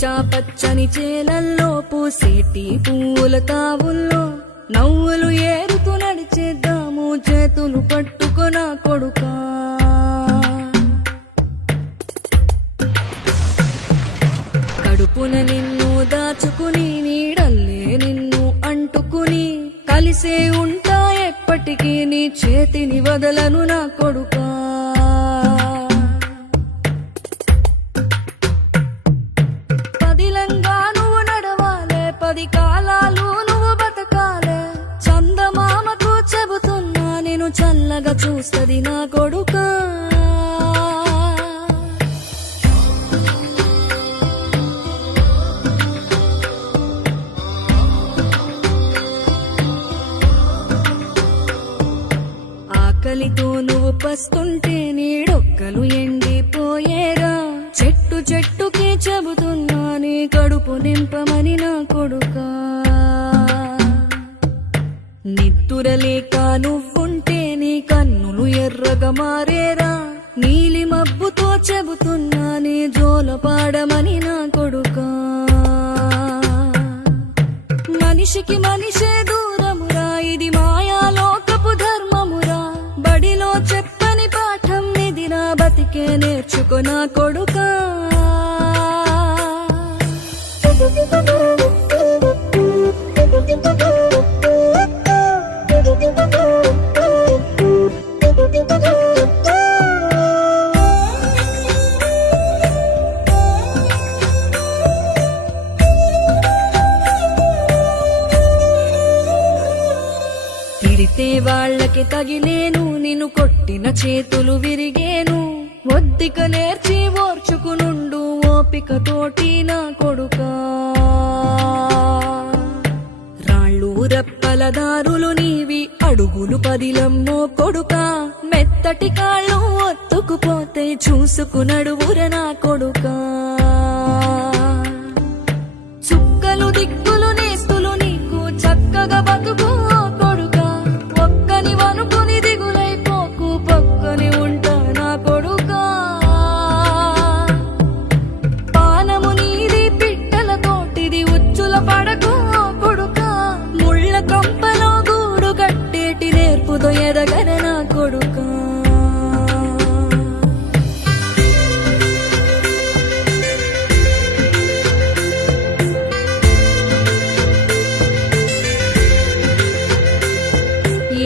పచ్చా పచ్చని చేలల్లో పూసేటి పూల తావుల్లో నవ్వులు ఏరుతూ నడిచేద్దాము చేతులు పట్టుకొన కొడుకా. కడుపున నిన్ను దాచుకుని నీడల్లే నిన్ను అంటుకుని కలిసే ఉంటా ఎప్పటికీ నీ చేతిని వదలను నా కొడుకా. పదిలంగా నువ్వు నడవాలే, 10 కాలాలు నువ్వు బతకాలే. చందమామకు చెబుతున్నా నేను చల్లగా చూస్తది నా కొడుకా. ఆకలితో నువ్వు పస్తుంటే నీడొక్కలు ఎండిపోయేరా. చెట్టు చెట్టుకి చెబుతున్నా నీ కడుపు నింపమని నా కొడుకా. నిద్దురలేక నువ్వుంటే నీ కన్నులు ఎర్రగా మారేరా. నీలి మబ్బుతో చెబుతున్నా నీ జోల పాడమని నా కొడుకా. మనిషికి మనిషే దూరమురా, ఇది మాయాలోకపు ధర్మమురా. బడిలో చెప్పని పాఠం ఇదిరా, బతికే నేర్చుకో నా కొడుకా. తిడితే వాళ్ళకి తగిలేను, నిన్ను కొట్టిన చేతులు విరిగేను. ఒద్దిక నేర్చి ఓర్చుకునుండు ఓపిక తోటి నా కొడుకా. రాళ్ళు రప్పల దారులు నీవి, అడుగులు పదిలమ్మో కొడుకా. మెత్తటి కాళ్ళు ఒత్తుకుపోతే చూసుకునడువుర నా కొడుకా. చుక్కలు దిక్కులు నేస్తులు నీకు చక్కగా బతుకు కొడుకా. ఒక్కని వనుకుని దిగులైపోకు, పక్కని ఉంటా నా కొడుకా. పానము నీది పిట్టల తోటిది, ఉచ్చుల పడకు కొడుకా. ముళ్ళ కంపలో గూడు కట్టేటి నేర్పుతో ఎదగన నా కొడుకా.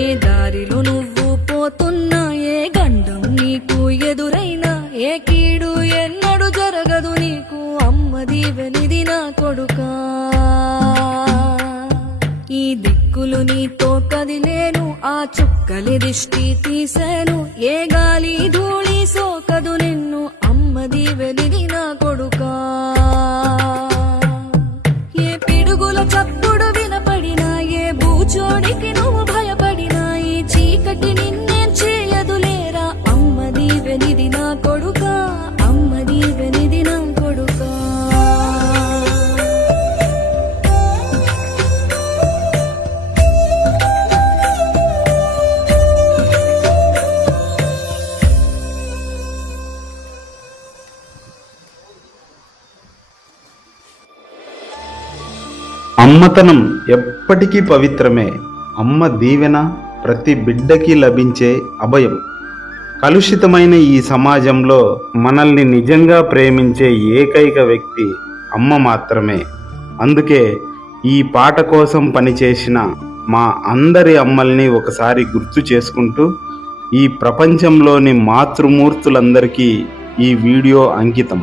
ఏ దారిలో నువ్వు పోతున్నా, ఏ గండం నీకు ఎదురైనా, ఏ కీడు ఎన్నడు జరగదు నీకు అమ్మ దీవెనిది నా కొడుకా. ఈ దిక్కులు నీతో కదిలేను, ఆ చుక్కలి దిష్టి తీసేను. ఏ గాలి ధూళి సోకదు నిన్ను అమ్మ దీవెనిది నా కొడుకా. ఏ పిడుగుల చప్పుడు వినపడినా, ఏ బూచోడికి నువ్వు భయపడినా, ఈ చీకటి నిన్నేం చేయదులేరా అమ్మ దీవెనిది నా కొడుకా. అమ్మ దీవెనిది నా కొడుకా. అమ్మతనం ఎప్పటికీ పవిత్రమే. అమ్మ దీవెన ప్రతి బిడ్డకి లభించే అభయం. కలుషితమైన ఈ సమాజంలో మనల్ని నిజంగా ప్రేమించే ఏకైక వ్యక్తి అమ్మ మాత్రమే. అందుకే ఈ పాట కోసం పనిచేసిన మా అందరి అమ్మల్ని ఒకసారి గుర్తు చేసుకుంటూ ఈ ప్రపంచంలోని మాతృమూర్తులందరికీ ఈ వీడియో అంకితం.